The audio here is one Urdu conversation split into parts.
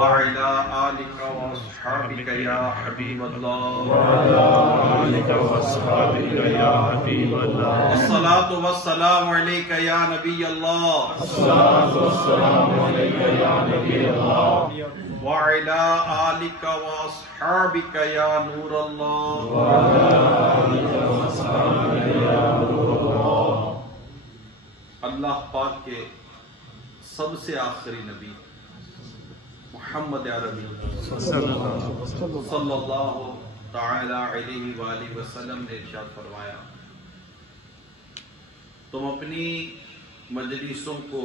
وعلى آلك وأصحابك يا حبيب الله وعلى آلك وأصحابك يا حبيب الله والصلاة والسلام عليك يا نبي الله الصلاة والسلام عليك يا نبي الله وعلى آلك وأصحابك يا نور الله وعلى آلك وأصحابك يا نور الله اللہ پاک کے سب سے آخری نبی محمد عربی صلی اللہ تعالی علیہ وآلہ وسلم نے ارشاد فرمایا تم اپنی مجلسوں کو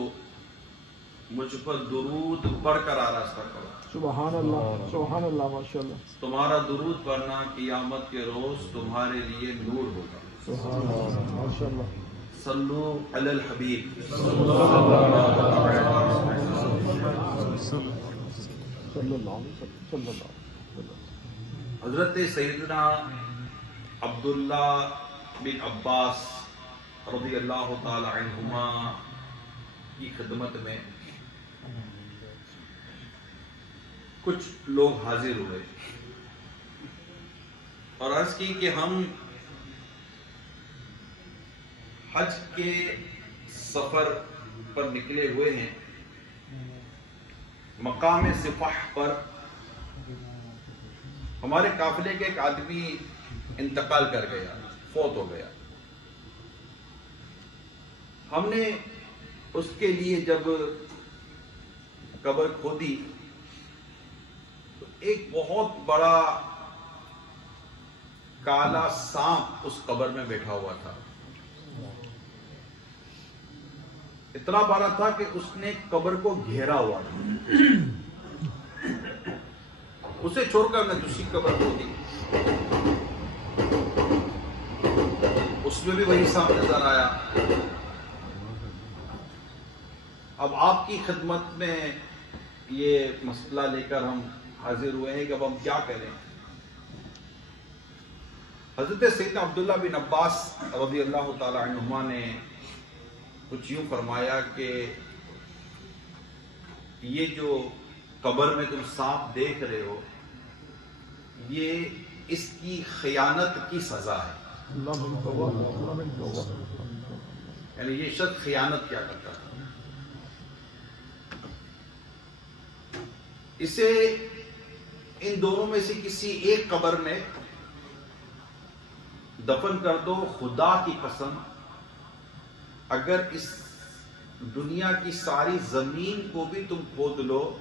مجھ پر درود پڑھ کر آراستہ کرو سبحان اللہ ماشاءاللہ تمہارا درود پڑھنا قیامت کے روز تمہارے لیے نور ہوگا سبحان اللہ ماشاءاللہ صلو علی الحبیب صلی اللہ علیہ وسلم حضرت سیدنا عبداللہ بن عباس رضی اللہ تعالی عنہما کی خدمت میں کچھ لوگ حاضر ہوئے اور عرض کی کہ ہم حج کے سفر پر نکلے ہوئے ہیں مقام صفح پر ہمارے قافلے کے ایک آدمی انتقال کر گیا فوت ہو گیا ہم نے اس کے لیے جب قبر کھودی تو ایک بہت بڑا کالا سانپ اس قبر میں بیٹھا ہوا تھا اتنا بڑا تھا کہ اس نے قبر کو گھیرا ہوا تھا اسے چھوڑ کر میں دوسری قبر کھودی اس میں بھی وہی سانپ نظر آیا اب آپ کی خدمت میں یہ مسئلہ لے کر ہم حاضر ہوئے ہیں کہ اب ہم کیا کریں حضرت سیدنا عبداللہ بن عباس رضی اللہ تعالی عنہما نے کچھ یوں فرمایا کہ یہ جو قبر میں تم سانپ دیکھ رہے ہو یہ اس کی خیانت کی سزا ہے یعنی یہ شخص خیانت کیا کرتا تھا اسے ان دونوں میں سے کسی ایک قبر میں دفن کر دو خدا کی قسم اگر اس دنیا کی ساری زمین کو بھی تم کھود لو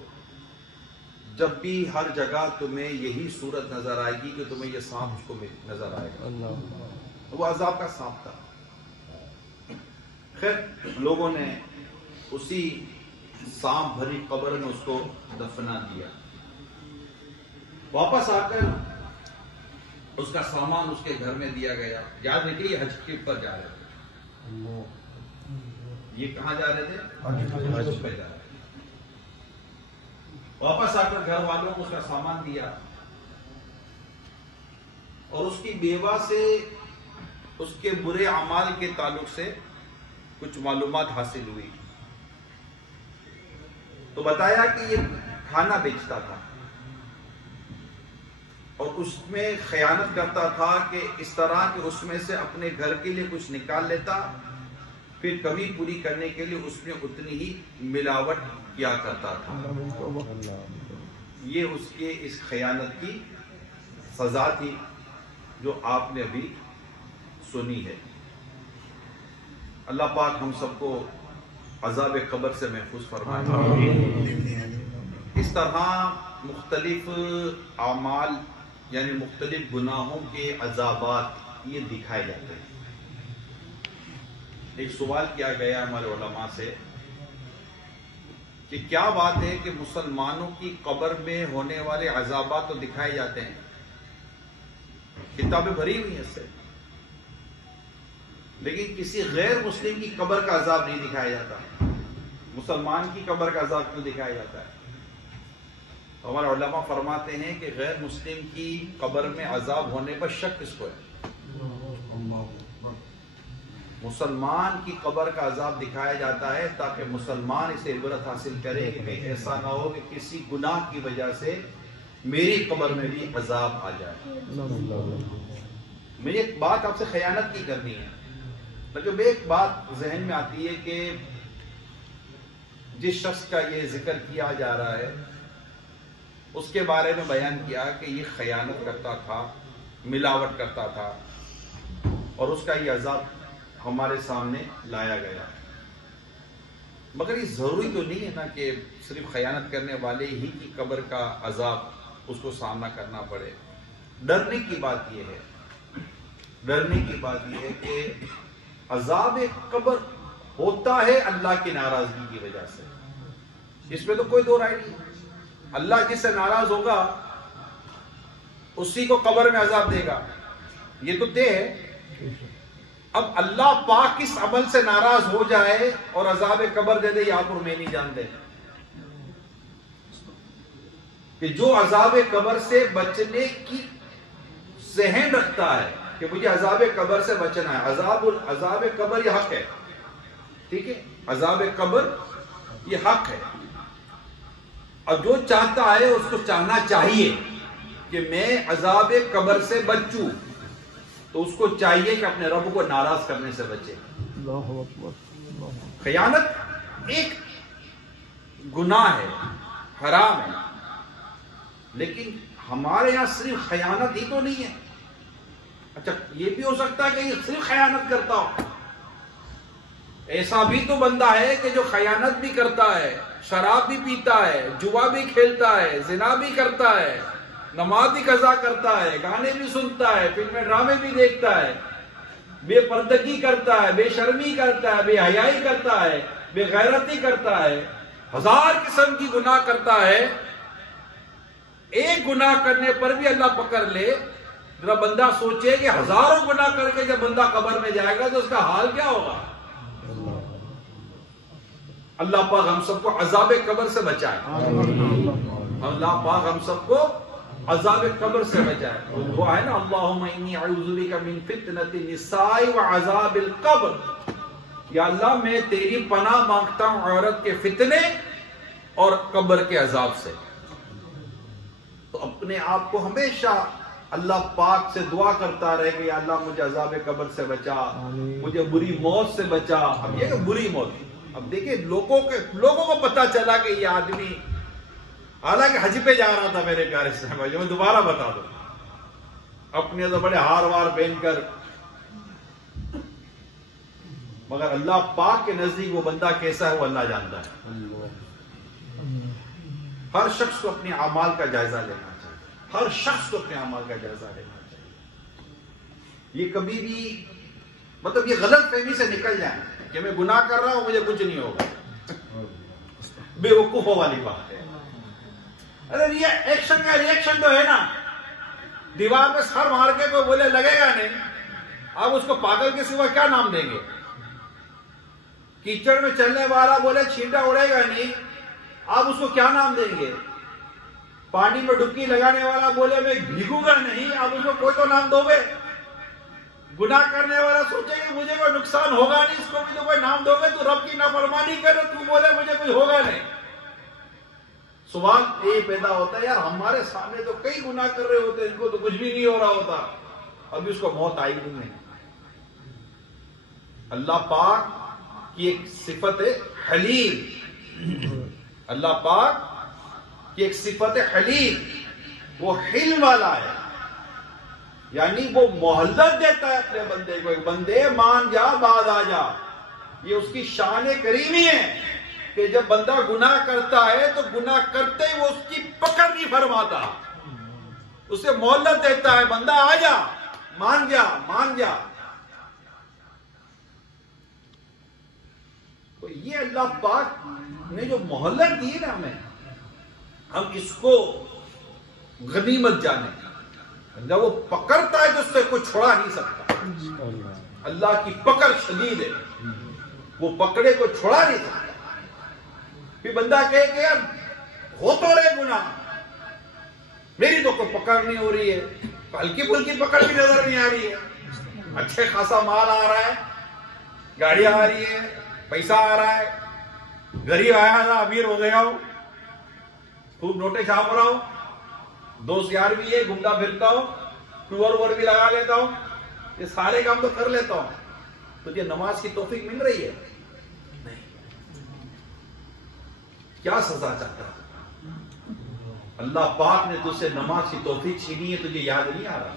جب بھی ہر جگہ تمہیں یہی صورت نظر آئے گی کہ تمہیں یہ سانپ اس کو نظر آئے گا وہ عذاب کا سانپ تھا خیر لوگوں نے اسی سانپ بھری قبر میں اس کو دفنا دیا واپس آ کر اس کا سامان اس کے گھر میں دیا گیا یاد رکھیے یہ حج ٹرپ پر جا رہے تھے یہ کہاں جا رہے تھے حج پہ جا رہے تھے واپس آ کر گھر والوں کو اس کا سامان دیا اور اس کی بیوہ سے اس کے برے اعمال کے تعلق سے کچھ معلومات حاصل ہوئی تو بتایا کہ یہ کھانا بیچتا تھا اور اس میں خیانت کرتا تھا کہ اس طرح کہ اس میں سے اپنے گھر کے لیے کچھ نکال لیتا پھر کمی پوری کرنے کے لیے اس میں اتنی ہی ملاوٹ کیا کرتا تھا یہ اس کے اس خیانت کی سزا تھی جو آپ نے ابھی سنی ہے اللہ پاک ہم سب کو عذاب قبر سے محفوظ فرمائے اس طرح مختلف اعمال یعنی مختلف گناہوں کے عذابات یہ دکھائے جاتے ہیں ایک سوال کیا گیا ہمارے علماء سے کہ کیا بات ہے کہ مسلمانوں کی قبر میں ہونے والے عذابات تو دکھائے جاتے ہیں کتابیں بھری ہوئی ہیں اس سے لیکن کسی غیر مسلم کی قبر کا عذاب نہیں دکھایا جاتا مسلمان کی قبر کا عذاب کیوں دکھایا جاتا ہے ہمارے علماء فرماتے ہیں کہ غیر مسلم کی قبر میں عذاب ہونے پر شک کس کو ہے مسلمان کی قبر کا عذاب دکھایا جاتا ہے تاکہ مسلمان اسے عبرت حاصل کرے کہ ایسا نہ ہو کہ کسی گناہ کی وجہ سے میری قبر میں بھی عذاب آ جائے۔ مجھے ایک بات آپ سے خیانت کی کرنی ہے، لیکن ایک بات ذہن میں آتی ہے کہ جس شخص کا یہ ذکر کیا جا رہا ہے اس کے بارے میں بیان کیا کہ یہ خیانت کرتا تھا، ملاوٹ کرتا تھا، اور اس کا یہ عذاب ہمارے سامنے لایا گیا۔ مگر یہ ضروری تو نہیں ہے نا کہ صرف خیانت کرنے والے ہی کی قبر کا عذاب اس کو سامنا کرنا پڑے۔ ڈرنے کی بات یہ ہے کہ عذاب قبر ہوتا ہے اللہ کی ناراضگی کی وجہ سے، اس میں تو کوئی دو رائے نہیں۔ اللہ جس سے ناراض ہوگا اسی کو قبر میں عذاب دے گا، یہ تو طے ہے۔ اب اللہ پاک کس عمل سے ناراض ہو جائے اور عذاب قبر دے دے، یہ آپ اور میں نہیں جانتے کہ جو عذاب قبر سے بچنے کی ذہن رکھتا ہے کہ مجھے عذاب قبر سے بچنا ہے، عذاب قبر یہ حق ہے، ٹھیک ہے، عذاب قبر یہ حق ہے، اور جو چاہتا ہے اس کو چاہنا چاہیے کہ میں عذاب قبر سے بچوں، تو اس کو چاہیے کہ اپنے رب کو ناراض کرنے سے بچے۔ اللہ اکبر۔ خیانت ایک گناہ ہے، حرام ہے، لیکن ہمارے یہاں صرف خیانت ہی تو نہیں ہے۔ اچھا یہ بھی ہو سکتا ہے کہ یہ صرف خیانت کرتا ہو، ایسا بھی تو بندہ ہے کہ جو خیانت بھی کرتا ہے، شراب بھی پیتا ہے، جوا بھی کھیلتا ہے، زنا بھی کرتا ہے، نماز بھی قضا کرتا ہے، گانے بھی سنتا ہے، فلمیں ڈرامے بھی دیکھتا ہے، بے پردگی کرتا ہے، بے شرمی کرتا ہے، بے حیائی کرتا ہے، بے غیرتی کرتا ہے، ہزار قسم کی گناہ کرتا ہے۔ ایک گناہ کرنے پر بھی اللہ پکڑ لے، ذرا بندہ سوچے کہ ہزاروں گناہ کر کے جب بندہ قبر میں جائے گا تو اس کا حال کیا ہوگا۔ اللہ پاک ہم سب کو عذاب قبر سے بچائے، اللہ پاک ہم سب کو عذاب قبر سے بچائے۔ دعا ہے نا، اللہم انی اعوذ بک من فتنۃ النساء وعذاب القبر، یا اللہ میں تیری پناہ مانگتا ہوں عورت کے فتنے اور قبر کے عذاب سے۔ تو اپنے آپ کو ہمیشہ اللہ پاک سے دعا کرتا رہے کہ یا اللہ مجھے عذاب قبر سے بچا، مجھے بری موت سے بچا۔ اب یہ کہ بری موت، اب دیکھیں لوگوں کو پتا چلا کہ یہ آدمی حالانکہ حج پہ جا رہا تھا، میرے پیارے اسلام بھائی، میں دوبارہ بتا دوں، اپنے تو بڑے ہار وار پہن کر، مگر اللہ پاک کے نزدیک وہ بندہ کیسا ہے وہ اللہ جانتا ہے۔ ہر شخص کو اپنے اعمال کا جائزہ لینا چاہیے، ہر شخص کو اپنے اعمال کا جائزہ لینا چاہیے۔ یہ کبھی بھی مطلب یہ غلط فہمی سے نکل جائیں کہ میں گناہ کر رہا ہوں مجھے کچھ نہیں ہوگا، بے وقوفوں والی بات ہے۔ ارے یہ ایکشن کا ریئیکشن تو ہے نا، دیوار پہ سر مار کے کوئی بولے لگے گا نہیں، آپ اس کو پاگل کے سوا کیا نام دیں گے؟ کیچڑ میں چلنے والا بولے چھینٹا اڑے گا نہیں، آپ اس کو کیا نام دیں گے؟ پانی میں ڈبکی لگانے والا بولے میں بھیگوں گا نہیں، آپ اس کو کوئی تو نام دو گے؟ گناہ کرنے والا سوچے کہ مجھے کوئی نقصان ہوگا نہیں، اس کو بھی تو کوئی نام دو گے؟ تو رب کی نافرمانی کرے، تو بولے مجھے کچھ ہوگا نہیں۔ سوال یہ پیدا ہوتا ہے، یار ہمارے سامنے تو کئی گناہ کر رہے ہوتے ہیں، ان کو تو کچھ بھی نہیں ہو رہا ہوتا، ابھی اس کو موت آئی نہیں ہے۔ اللہ پاک کی ایک صفت ہے حلیم، اللہ پاک کی ایک صفت ہے حلیم، وہ حلم والا ہے، یعنی وہ مہلت دیتا ہے اپنے بندے کو، ایک بندے مان جا بعد آ جا، یہ اس کی شان کریمی ہے کہ جب بندہ گناہ کرتا ہے تو گناہ کرتے ہی وہ اس کی پکڑ نہیں فرماتا، اسے مہلت دیتا ہے، بندہ آ جا، مان جا مان جا۔ تو یہ اللہ پاک نے جو مہلت دی نا ہمیں، ہم اس کو غنیمت جانے، جب وہ پکڑتا ہے تو اس سے کوئی چھوڑا نہیں سکتا، اللہ کی پکڑ شدید ہے، وہ پکڑے کو چھوڑا نہیں سکتا۔ پھر بندہ کہے کہ یار ہو تو رہے گناہ، میری تو کوئی پکڑ نہیں ہو رہی ہے، ہلکی پھلکی پکڑ بھی نظر نہیں آ رہی ہے، اچھے خاصا مال آ رہا ہے، گاڑی آ رہی ہے، پیسہ آ رہا ہے، غریب آیا تھا امیر ہو گیا ہوں، خوب نوٹیں چھاپ رہا ہوں، دوست یار بھی ہے، گھومتا پھرتا ہوں، ٹور بھی لگا لیتا ہوں، یہ سارے کام تو کر لیتا ہوں، تجھے نماز کی توفیق مل رہی ہے؟ نہیں۔ کیا سزا چاہتا ہے؟ اللہ پاک نے تجھ سے نماز کی توفیق چھینی ہے، تجھے یاد نہیں آ رہا؟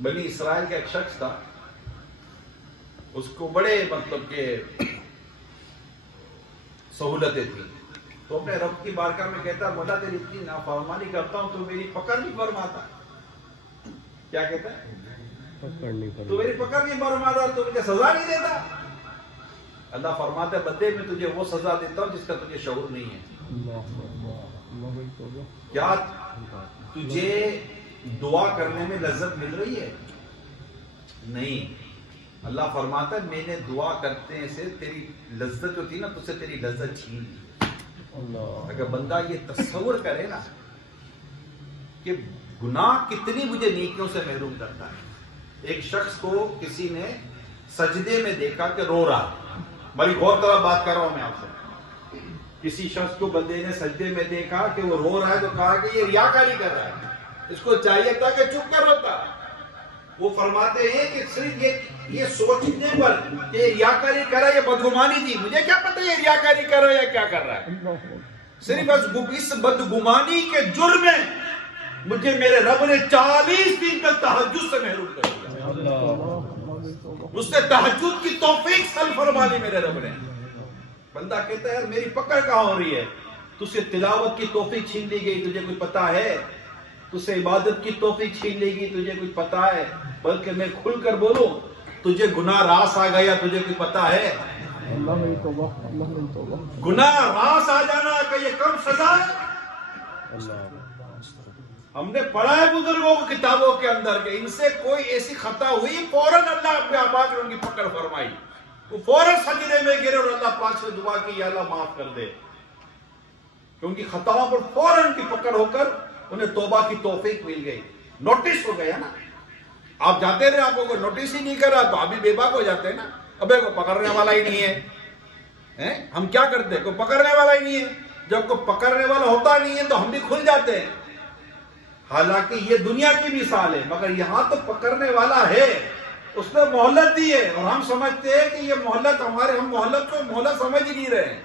بنی اسرائیل کا ایک شخص تھا، اس کو بڑے مطلب کہ سہولتیں تھیں، تو اپنے رب کی بارگاہ میں کہتا مولا تیری اتنی نافرمانی کرتا ہوں تو میری پکڑ نہیں فرماتا۔ کیا کہتا ہے؟ تو میری پکڑ نہیں فرماتا تو مجھے سزا نہیں دیتا؟ اللہ فرماتا ہے بدلے میں تجھے وہ سزا دیتا ہوں جس کا تجھے شعور نہیں ہے۔ کیا تجھے دعا کرنے میں لذت مل رہی ہے؟ نہیں۔ اللہ فرماتا ہے میں نے دعا کرتے سے تیری لذت جو تھی نا تجھ سے تیری لذت چھین لی۔ اگر بندہ یہ تصور کرے نا کہ گناہ کتنی مجھے نیکیوں سے محروم کرتا ہے۔ ایک شخص کو کسی نے سجدے میں دیکھا کہ رو رہا، بڑی غور طرح بات کر رہا ہوں میں آپ سے، کسی شخص کو بندے نے سجدے میں دیکھا کہ وہ رو رہا ہے تو کہا کہ یہ ریاکاری کر رہا ہے، اس کو چاہیے تھا کہ چپ کر روتا۔ وہ فرماتے ہیں کہ صرف یہ سوچنے پر کہ ریاکاری کر رہا ہے، یہ بدگمانی تھی، مجھے کیا پتہ یہ ریاکاری کر رہا ہے یا کیا کر رہا ہے، صرف اس بدگمانی کے جرم میں مجھے میرے رب نے 40 دن تک تہجد سے محروم کر دیا۔ مجھ سے تہجد کی توفیق سلب فرما لی میرے رب نے۔ بندہ کہتا ہے یار میری پکڑ کہاں ہو رہی ہے؟ تجھ سے تلاوت کی توفیق چھین لی گئی، تجھے کوئی پتا ہے؟ تجھ سے عبادت کی توفیق چھین لی گئی، تجھے کوئی پتا ہے؟ بلکہ میں کھل کر بولوں، تجھے گناہ راس آ گیا، تجھے کوئی پتا ہے؟ گناہ راس آ جانا کہ یہ کم سزا ہے؟ ہم نے پڑھا ہے بزرگوں کو کتابوں کے اندر کہ ان سے کوئی ایسی خطا ہوئی فوراً اللہ اپنے آباد نے ان کی پکڑ فرمائی، وہ فوراً سجدے میں گرے اور اللہ پاک سے دعا کی یا اللہ معاف کر دے، کہ ان کی خطاؤں پر فوراً ان کی پکڑ ہو کر انہیں توبہ کی توفیق مل گئی۔ نوٹس ہو گیا نا، آپ جاتے رہے، آپ کو کوئی نوٹس ہی نہیں کرا تو آپ بھی بے باک ہو جاتے ہیں نا، ابے کوئی پکڑنے والا ہی نہیں ہے۔ ہم کیا کرتے ہیں؟ کوئی پکڑنے والا ہی نہیں ہے، جب کوئی پکڑنے والا ہوتا نہیں ہے تو ہم بھی کھل جاتے ہیں۔ حالانکہ یہ دنیا کی مثال ہے، مگر یہاں تو پکڑنے والا ہے، اس نے مہلت دی ہے، اور ہم سمجھتے ہیں کہ یہ مہلت ہم مہلت کو مہلت سمجھ ہی نہیں رہے ہیں۔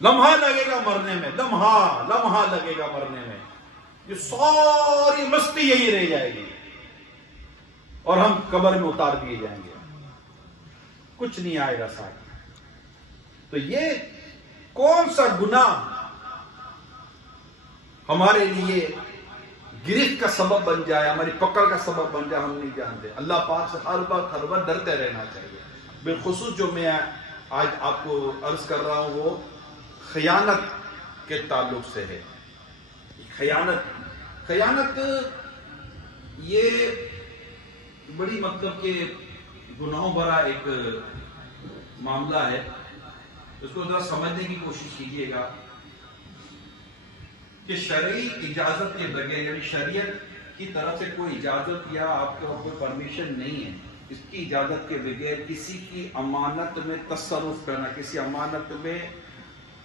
لمحہ لگے گا مرنے میں، لمحہ لگے گا مرنے میں، یہ ساری مستی یہی رہ جائے گی اور ہم قبر میں اتار دیے جائیں گے، کچھ نہیں آئے گا ساتھ۔ تو یہ کون سا گناہ ہمارے لیے گرفت کا سبب بن جائے، ہماری پکڑ کا سبب بن جائے، ہم نہیں جانتے۔ اللہ پاک سے ہر وقت ڈرتے رہنا چاہیے۔ بالخصوص جو میں آج آپ کو عرض کر رہا ہوں وہ خیانت کے تعلق سے ہے۔ خیانت یہ بڑی مطلب کہ گناہوں بھرا ایک معاملہ ہے، اس کو ذرا سمجھنے کی کوشش کیجیے گا کہ شرعی اجازت کے بغیر، یعنی شریعت کی طرف سے کوئی اجازت یا آپ کو کوئی پرمیشن نہیں ہے، اس کی اجازت کے بغیر کسی کی امانت میں تصرف کرنا، کسی امانت میں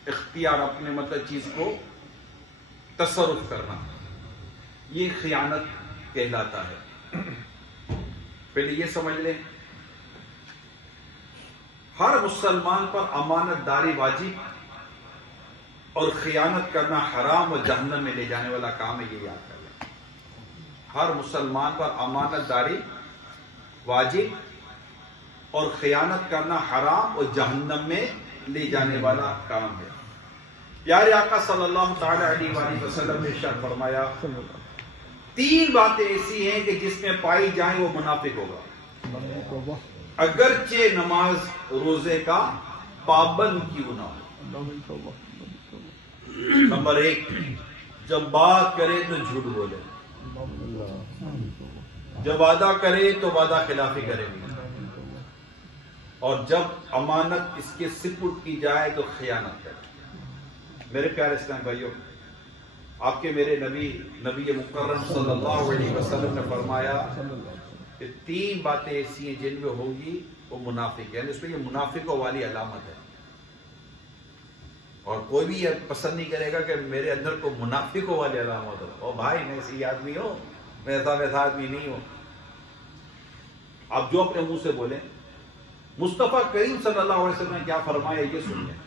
اختیار اپنے مطلب چیز کو تصرف کرنا، یہ خیانت کہلاتا ہے۔ پہلے یہ سمجھ لیں، ہر مسلمان پر امانت داری واجب اور خیانت کرنا حرام اور جہنم میں لے جانے والا کام ہے، یہ یاد کر لیں۔ ہر مسلمان پر امانت داری واجب اور خیانت کرنا حرام اور جہنم میں لے جانے والا کام ہے۔ پیارے آقا صلی اللہ تعالی علیہ وآلہ وسلم نے ارشاد فرمایا، 3 باتیں ایسی ہیں کہ جس میں پائی جائیں وہ منافق ہوگا، اگرچہ نماز روزے کا پابند کیوں نہ ہو۔ نمبر 1، جب بات کرے تو جھوٹ بولے، جب وعدہ کرے تو وعدہ خلافی کرے، اور جب امانت اس کے سپرد کی جائے تو خیانت کرے۔ میرے پیارے اسلام بھائیوں، آپ کے میرے نبی مکرم صلی اللہ علیہ وسلم نے فرمایا کہ 3 باتیں ایسی ہیں جن میں ہوگی وہ منافق ہے، یعنی اس میں یہ منافقوں والی علامت ہے. اور کوئی بھی یہ پسند نہیں کرے گا کہ میرے اندر کو منافقوں والی علامت ہو. او بھائی میں ایسی آدمی ہوں، میں ایسا آدمی نہیں ہوں. آپ جو اپنے منہ سے بولیں. مصطفیٰ کریم صلی اللہ علیہ وسلم نے کیا فرمایا یہ سنیں.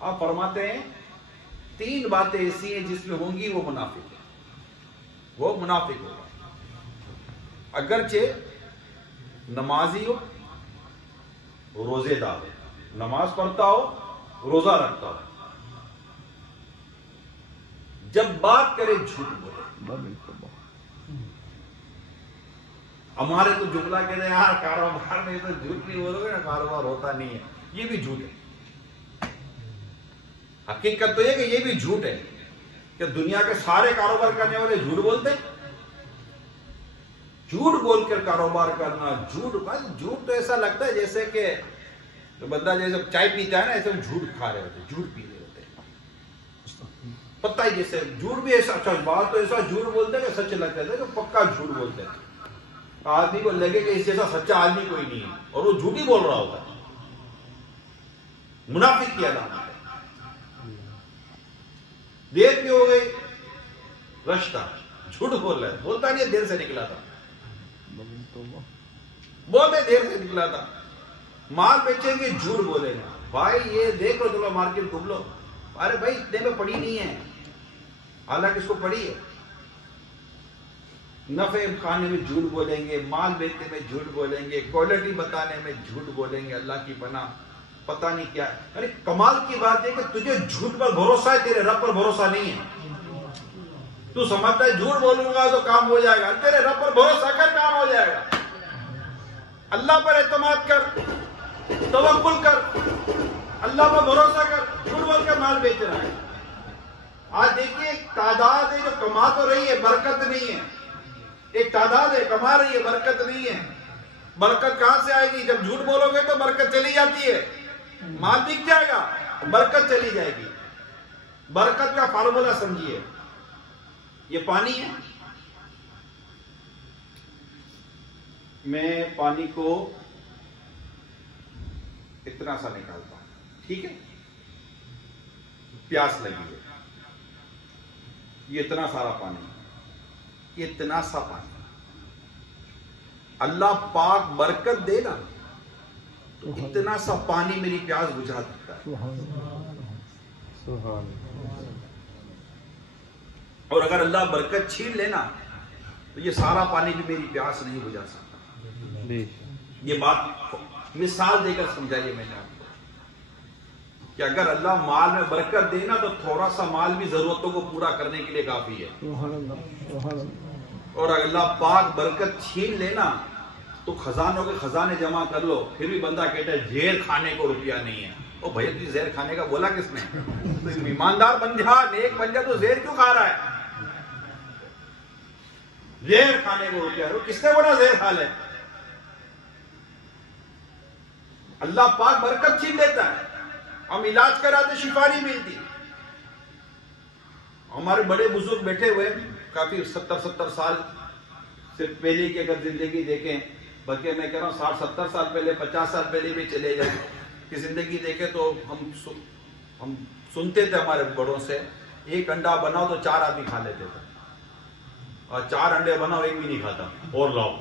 آپ فرماتے ہیں 3 باتیں ایسی ہیں جس میں ہوں گی وہ منافق ہے، وہ منافق ہوگا. اگرچہ نمازی ہو، روزے دار ہو، نماز پڑھتا ہو، روزہ رکھتا ہو، جب بات کرے جھوٹ بولے. ہمارے تو جملہ کہتے ہیں یار کاروبار میں تو جھوٹ نہیں بولو گے نا، کاروبار ہوتا نہیں ہے. یہ بھی جھوٹ ہے. حقیقت تو یہ کہ یہ بھی جھوٹ ہے کہ دنیا کے سارے کاروبار کرنے والے جھوٹ بولتے ہیں. جھوٹ بول کر کاروبار کرنا، جھوٹ تو ایسا لگتا ہے جیسے کہ بندہ جیسے چائے پیتا ہے نا، ایسے جھوٹ کھا رہے ہوتے، جھوٹ پی رہے ہوتے ہیں. پتہ ہی جیسے جھوٹ بھی ایسا بات تو ایسا جھوٹ بولتے ہیں کہ سچ لگتا ہے کہ پکا جھوٹ بولتے ہیں. آدمی کو لگے کہ اس جیسا سچا آدمی کوئی نہیں ہے اور وہ جھوٹ ہی بول رہا ہوتا ہے. منافق کی علامت ہے. دیر کی ہو گئی، رشتہ جھوٹ بول رہا ہے، بولتا نہیں دیر سے نکلا تھا، بولتے دیر سے نکلا تھا. مال بیچیں گے جھوٹ بولے گا. بھائی یہ دیکھ لو، چلو مارکیٹ گھوم لو. ارے بھائی اتنے میں پڑی نہیں ہے، حالانکہ اس کو پڑی ہے. نفع کھانے میں جھوٹ بولیں گے، مال بیچنے میں جھوٹ بولیں گے، کوالٹی بتانے میں جھوٹ بولیں گے. اللہ کی پناہ پتہ نہیں کیا. ارے کمال کی بات ہے کہ تجھے جھوٹ پر بھروسہ ہے، تیرے رب پر بھروسہ نہیں ہے. تو سمجھتا ہے جھوٹ بولوں گا تو کام ہو جائے گا. تیرے رب پر بھروسہ کر، کام ہو جائے گا. اللہ پر اعتماد کر، توکل کر، اللہ پر بھروسہ کر. جھوٹ بول کر مال بیچ رہا ہے. آج دیکھیے ایک تعداد ہے جو کما تو رہی ہے، برکت نہیں ہے. ایک تعداد ہے کما رہی ہے، برکت نہیں ہے. برکت کہاں سے آئے گی؟ جب جھوٹ بولو گے تو برکت چلی جاتی ہے. مال بک جائے گا، برکت چلی جائے گی. برکت کا فارمولا سمجھیے، یہ پانی ہے. میں پانی کو اتنا سا نکالتا ہوں، ٹھیک ہے؟ پیاس لگی ہے، یہ اتنا سارا پانی، یہ اتنا سا پانی. اللہ پاک برکت دے گا تو اتنا سا پانی میری پیاس بجھا دیتا ہے. اور اگر اللہ برکت چھین لینا تو یہ سارا پانی بھی میری پیاس نہیں بجھا سکتا. یہ بات مثال دے کر سمجھائیے میں نے آپ کو کہ اگر اللہ مال میں برکت دینا تو تھوڑا سا مال بھی ضرورتوں کو پورا کرنے کے لیے کافی ہے. اور اگر اللہ پاک برکت چھین لینا تو خزانوں کے خزانے جمع کر لو، پھر بھی بندہ کہتا ہے زہر کھانے کو روپیہ نہیں ہے. او بھیا تجھے زہر کھانے کا بولا کس نے؟ تو ایماندار بن جا، نیک بن جا، تو زہر کیوں کھا رہا ہے؟ زہر کھانے کو روپیہ، کس نے بولا زہر کھا لے؟ اللہ پاک برکت چھین دیتا ہے. ہم علاج کراتے شفا نہیں ملتی. ہمارے بڑے بزرگ بیٹھے ہوئے کافی 70 سال سے پہلے کی اگر زندگی دیکھیں، بلکہ میں کہہ رہا ہوں 60-70 سال پہلے، 50 سال پہلے بھی چلے جائیں کہ زندگی دیکھیں تو ہم سنتے تھے ہمارے بڑوں سے، ایک انڈا بناؤ تو 4 آدمی کھا لیتے تھے، اور 4 انڈے بناؤ ایک بھی نہیں کھاتا، اور لاؤ.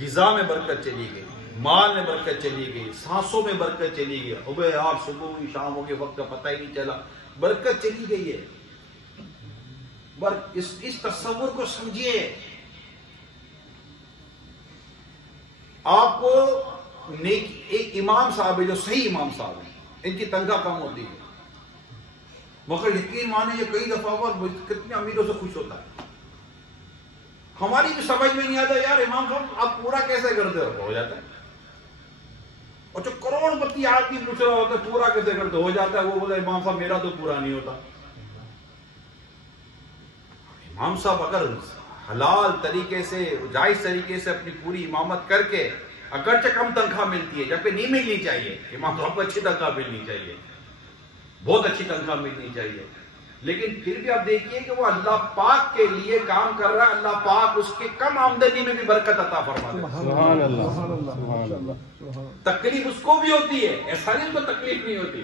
غذا میں برکت چلی گئی، مال میں برکت چلی گئی، سانسوں میں برکت چلی گئی. ابے یار صبح ہوئی شاموں کے وقت کا پتہ ہی نہیں چلا، برکت چلی گئی ہے. اس تصور کو سمجھیے. آپ کو ایک امام صاحب ہے جو صحیح امام صاحب ہیں، ان کی تنخواہ کم ہوتی ہے، مگر یقین مانے یہ کئی دفعہ کتنے امیروں سے خوش ہوتا ہے. ہماری بھی سمجھ میں نہیں آتا یار امام صاحب آپ پورا کیسے کرتے ہو جاتا ہے. اور جو کروڑ پتی آدمی پوچھ رہا ہوتا ہے پورا کیسے کرتے ہو جاتا ہے، وہ بولتا ہے امام صاحب میرا تو پورا نہیں ہوتا. امام صاحب اگر حلال طریقے سے، جائز طریقے سے اپنی پوری امامت کر کے، اگرچہ کم تنخواہ ملتی ہے جبکہ نہیں ملنی چاہیے، امام صاحب کو اچھی تنخواہ ملنی چاہیے، بہت اچھی تنخواہ ملنی چاہیے. لیکن پھر بھی آپ دیکھیے کہ وہ اللہ پاک کے لیے کام کر رہا ہے، اللہ پاک اس کے کم آمدنی میں بھی برکت عطا فرما دیتا ہے۔ سبحان اللہ، سبحان اللہ، سبحان اللہ۔ تکلیف اس کو بھی ہوتی ہے، ایسا نہیں اس کو تکلیف نہیں ہوتی،